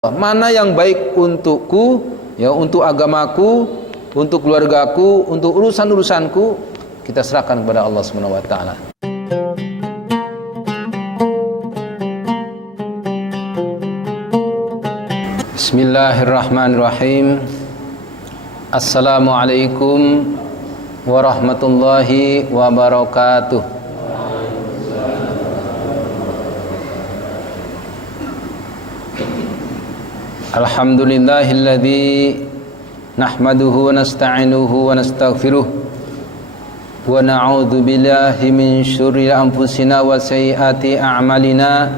Mana yang baik untukku, ya, untuk agamaku, untuk keluargaku, untuk urusan-urusanku, kita serahkan kepada Allah Subhanahu wa taala. Bismillahirrahmanirrahim. Assalamualaikum warahmatullahi wabarakatuh. Alhamdulillahilladzi nahmaduhu wa nasta'inuhu wa nastaghfiruh wa na'udzu billahi min syurri anfusina wa sayyiati a'malina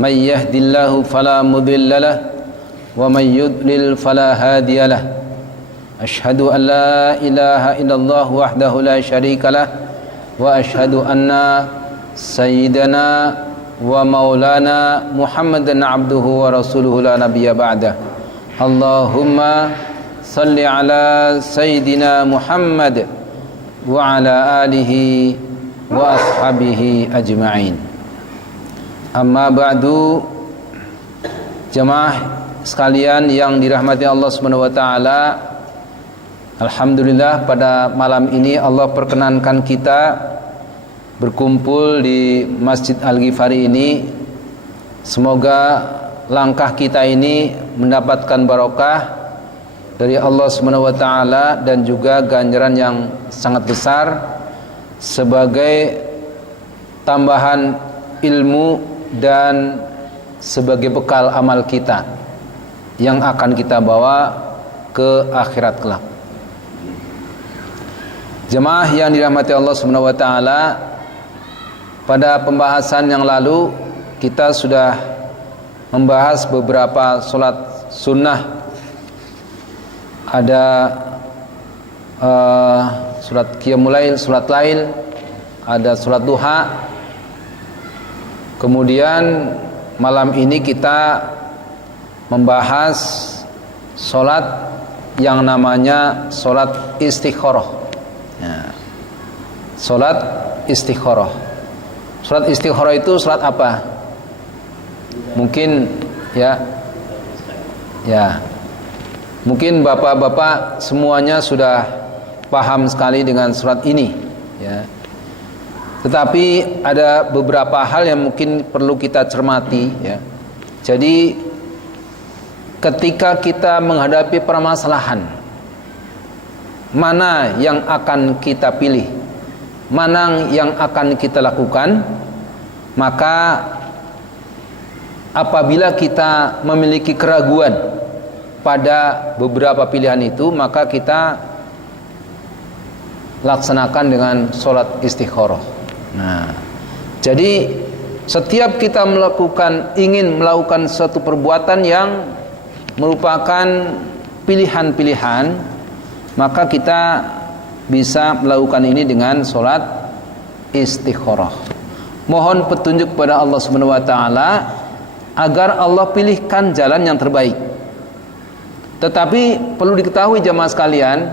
may yahdihillahu fala mudhillalah wa may yudlil fala hadiyalah. Asyhadu an la ilaha illallah wahdahu la syarikalah wa asyhadu anna sayyidana wa maulana Muhammadan abduhu wa rasuluhu la nabiyya ba'dah. Allahumma salli ala sayyidina Muhammad wa ala alihi wa ashabihi ajma'in. Amma ba'du, jemaah sekalian yang dirahmati Allah Subhanahu wa taala, alhamdulillah pada malam ini Allah perkenankan kita berkumpul di Masjid Al-Ghifari ini. Semoga langkah kita ini mendapatkan barokah dari Allah Subhanahu wa taala dan juga ganjaran yang sangat besar sebagai tambahan ilmu dan sebagai bekal amal kita yang akan kita bawa ke akhirat kelak. Jemaah yang dirahmati Allah Subhanahu wa taala, pada pembahasan yang lalu kita sudah membahas beberapa sholat sunnah. Ada sholat qiyamul lail, sholat lail, ada sholat duha. Kemudian malam ini kita membahas sholat yang namanya sholat istikharah. Ya. Sholat istikharah. Salat istikharah itu salat apa? Mungkin ya. Mungkin bapak-bapak semuanya sudah paham sekali dengan salat ini, ya. Tetapi ada beberapa hal yang mungkin perlu kita cermati, ya. Jadi ketika kita menghadapi permasalahan, mana yang akan kita pilih? Mana yang akan kita lakukan? Maka apabila kita memiliki keraguan pada beberapa pilihan itu, maka kita laksanakan dengan sholat istikharah. Nah, jadi setiap kita ingin melakukan suatu perbuatan yang merupakan pilihan-pilihan, maka kita bisa melakukan ini dengan sholat istikharah. Mohon petunjuk kepada Allah Subhanahu wa taala agar Allah pilihkan jalan yang terbaik. Tetapi perlu diketahui jamaah sekalian,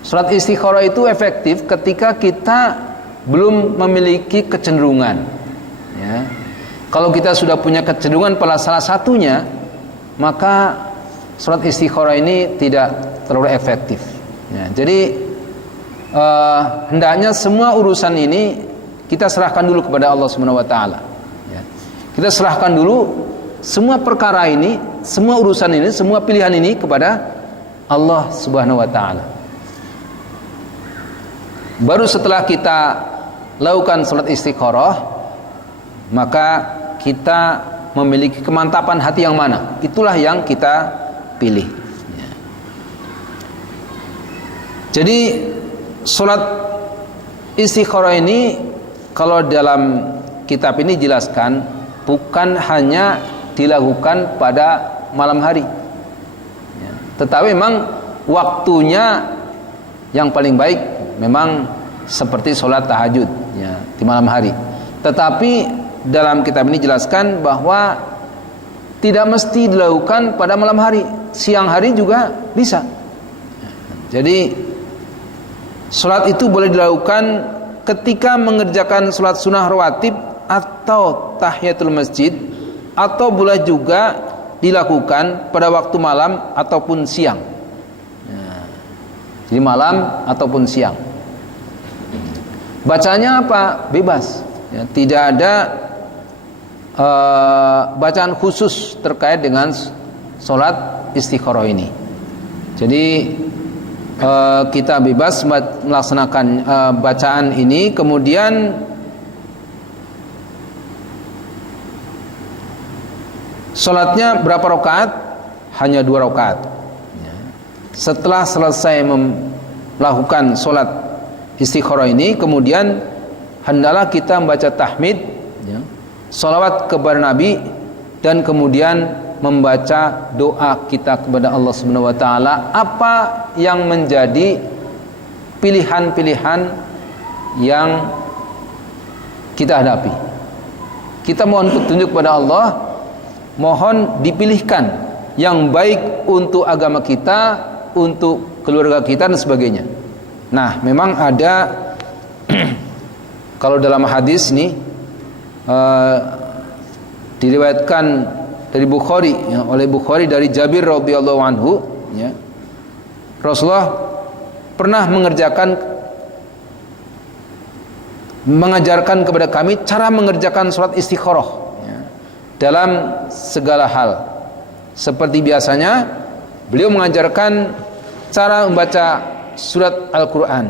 sholat istikharah itu efektif ketika kita belum memiliki kecenderungan, ya. Kalau kita sudah punya kecenderungan pada salah satunya, maka sholat istikharah ini tidak terlalu efektif, ya. Jadi hendaknya semua urusan ini kita serahkan dulu kepada Allah Subhanahu wa taala, ya. Kita serahkan dulu semua perkara ini, semua urusan ini, semua pilihan ini kepada Allah Subhanahu wa taala. Baru setelah kita lakukan salat istikharah, maka kita memiliki kemantapan hati yang mana, itulah yang kita pilih, ya. Jadi salat istikharah ini, kalau dalam kitab ini jelaskan, bukan hanya dilakukan pada malam hari, ya. Tetapi memang waktunya yang paling baik memang seperti sholat tahajud, ya, di malam hari. Tetapi dalam kitab ini jelaskan bahwa tidak mesti dilakukan pada malam hari, siang hari juga bisa. Jadi sholat itu boleh dilakukan ketika mengerjakan sholat sunnah rawatib atau tahiyatul masjid, atau boleh juga dilakukan pada waktu malam ataupun siang. Jadi malam ataupun siang. Bacanya apa? Bebas. Ya, tidak ada bacaan khusus terkait dengan sholat istikharah ini. Jadi kita bebas melaksanakan bacaan ini. Kemudian sholatnya berapa rakaat? Hanya 2 rakaat. Setelah selesai melakukan sholat istikharah ini, kemudian hendaklah kita membaca tahmid, sholawat kepada Nabi, dan kemudian membaca doa kita kepada Allah Subhanahu wa taala, apa yang menjadi pilihan-pilihan yang kita hadapi. Kita mohon petunjuk kepada Allah, mohon dipilihkan yang baik untuk agama kita, untuk keluarga kita dan sebagainya. Nah, memang ada kalau dalam hadis nih diriwayatkan dari Bukhari, ya, oleh Bukhari dari Jabir radhiyallahu anhu, ya, Rasulullah pernah mengajarkan kepada kami cara mengerjakan sholat istikharah, ya, dalam segala hal. Seperti biasanya beliau mengajarkan cara membaca surat Al-Quran.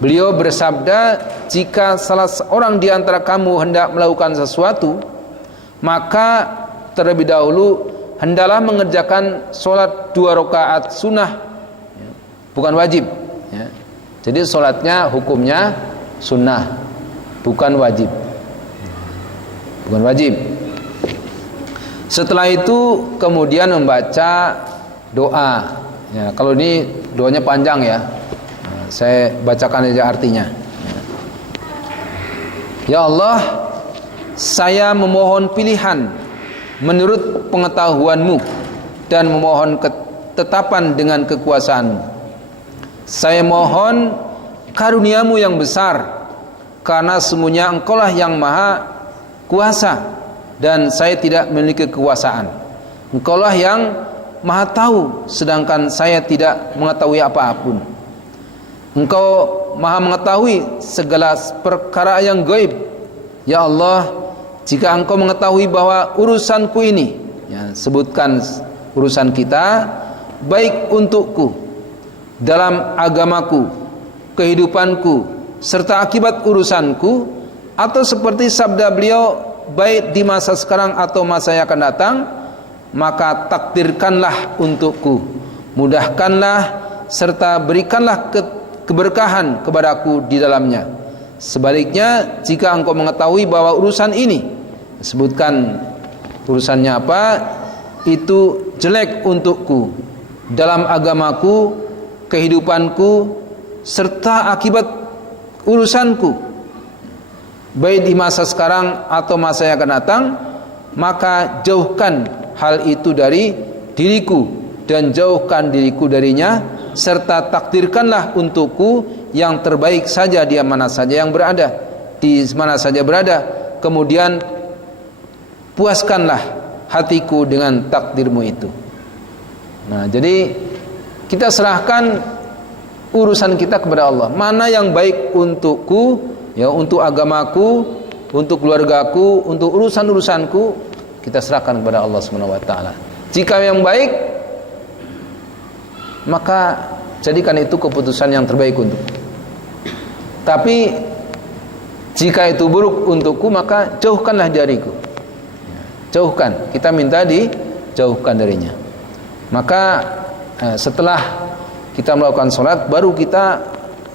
Beliau bersabda, jika salah seorang di antara kamu hendak melakukan sesuatu, maka terlebih dahulu hendaklah mengerjakan sholat 2 rakaat sunnah, bukan wajib, ya. Jadi sholatnya hukumnya sunnah, bukan wajib, bukan wajib. Setelah itu kemudian membaca doa, ya. Kalau ini doanya panjang, ya, saya bacakan aja artinya. Ya Allah, saya memohon pilihan menurut pengetahuan-Mu dan memohon ketetapan dengan kekuasaan-Mu. Saya mohon karunia-Mu yang besar, karena semuanya Engkaulah yang maha kuasa dan saya tidak memiliki kekuasaan. Engkaulah yang maha tahu, sedangkan saya tidak mengetahui apa-apun. Engkau maha mengetahui segala perkara yang gaib. Ya Allah, jika Engkau mengetahui bahwa urusanku ini, ya, sebutkan urusan kita, baik untukku dalam agamaku, kehidupanku, serta akibat urusanku, atau seperti sabda beliau, baik di masa sekarang atau masa yang akan datang, maka takdirkanlah untukku, mudahkanlah serta berikanlah keberkahan kepadaku di dalamnya. Sebaliknya, jika Engkau mengetahui bahwa urusan ini, sebutkan urusannya apa, itu jelek untukku dalam agamaku, kehidupanku, serta akibat urusanku, baik di masa sekarang atau masa yang akan datang, maka jauhkan hal itu dari diriku dan jauhkan diriku darinya, serta takdirkanlah untukku yang terbaik saja dia mana saja yang berada, di mana saja berada, kemudian puaskanlah hatiku dengan takdirmu itu. Nah, jadi kita serahkan urusan kita kepada Allah. Mana yang baik untukku, ya, untuk agamaku, untuk keluargaku, untuk urusan-urusanku, kita serahkan kepada Allah Subhanahu wa taala. Jika yang baik, maka jadikan itu keputusan yang terbaik untukku. Tapi jika itu buruk untukku, maka jauhkanlah dariku. Jauhkan, kita minta dijauhkan darinya. Maka setelah kita melakukan sholat, baru kita,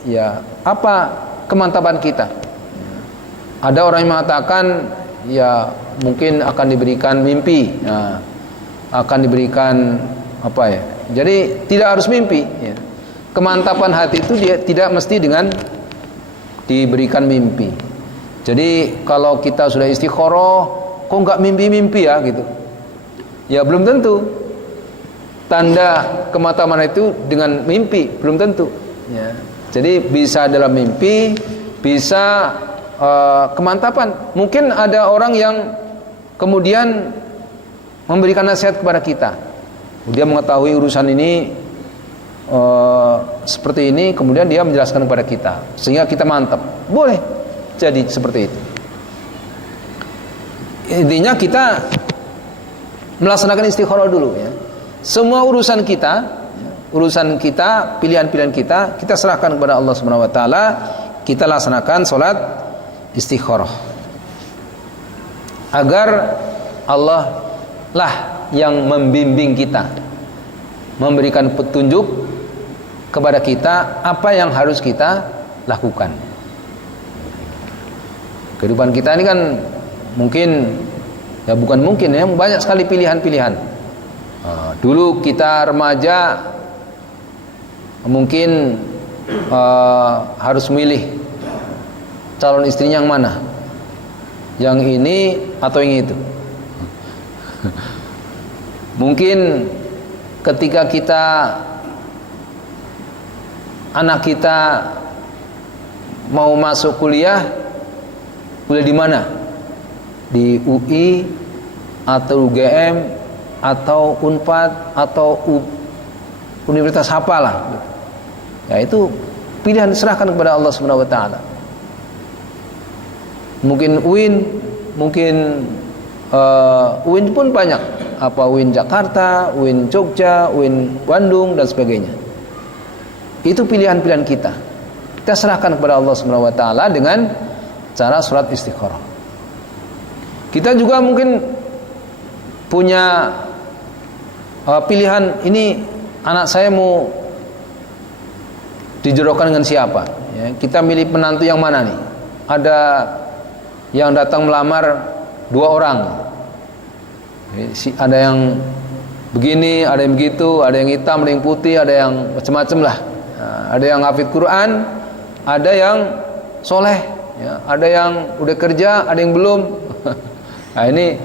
ya, apa kemantapan kita. Ada orang yang mengatakan, ya, mungkin akan diberikan mimpi, ya, akan diberikan apa, ya. Jadi tidak harus mimpi, ya. Kemantapan hati itu dia tidak mesti dengan diberikan mimpi. Jadi kalau kita sudah istikharah, kok nggak mimpi-mimpi, ya, gitu. Ya, belum tentu. Tanda kemantapan itu dengan mimpi, belum tentu, ya. Jadi bisa dalam mimpi, bisa kemantapan. Mungkin ada orang yang kemudian memberikan nasihat kepada kita. Dia mengetahui urusan ini seperti ini, kemudian dia menjelaskan kepada kita sehingga kita mantap. Boleh jadi seperti itu. Intinya kita melaksanakan istikharah dulu ya. Semua urusan kita, pilihan-pilihan kita serahkan kepada Allah Subhanahu wa taala. Kita laksanakan salat istikharah. Agar Allah lah yang membimbing kita, memberikan petunjuk kepada kita apa yang harus kita lakukan. Kehidupan kita ini kan mungkin, ya bukan mungkin ya, banyak sekali pilihan-pilihan. Dulu kita remaja mungkin harus milih calon istrinya yang mana, yang ini atau yang itu. Mungkin ketika anak kita mau masuk kuliah di mana? Di UI atau UGM atau Unpad atau universitas apalah. Ya itu pilihan, serahkan kepada Allah Subhanahu wa taala. Mungkin UIN, mungkin UIN pun banyak, apa UIN Jakarta, UIN Jogja, UIN Bandung dan sebagainya. Itu pilihan-pilihan kita. Kita serahkan kepada Allah Subhanahu wa taala dengan cara salat istikharah. Kita juga mungkin punya pilihan, ini anak saya mau dijodohkan dengan siapa ya, kita milih penantu yang mana nih. Ada yang datang melamar 2 orang, ada yang begini, ada yang begitu, ada yang hitam, ada yang putih, ada yang macam-macam lah. Ada yang hafid Quran, ada yang soleh ya, ada yang udah kerja, ada yang belum. Nah ini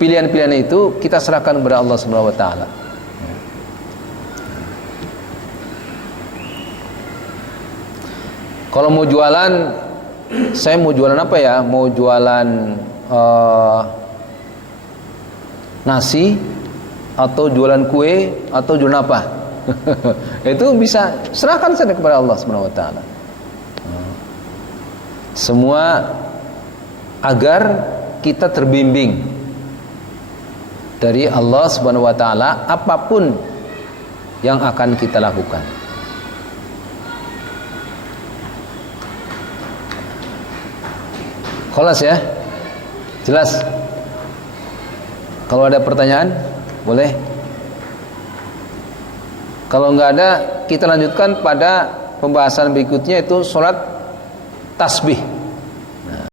pilihan-pilihan itu kita serahkan kepada Allah Subhanahu wa taala. Kalau mau jualan, saya mau jualan apa ya? Mau jualan nasi atau jualan kue atau jualan apa? Itu bisa serahkan saja kepada Allah Subhanahu wa taala. Semua agar kita terbimbing dari Allah Subhanahu wa taala apapun yang akan kita lakukan. Khalas ya? Jelas? Kalau ada pertanyaan, boleh. Kalau nggak ada, kita lanjutkan pada pembahasan berikutnya, itu sholat tasbih.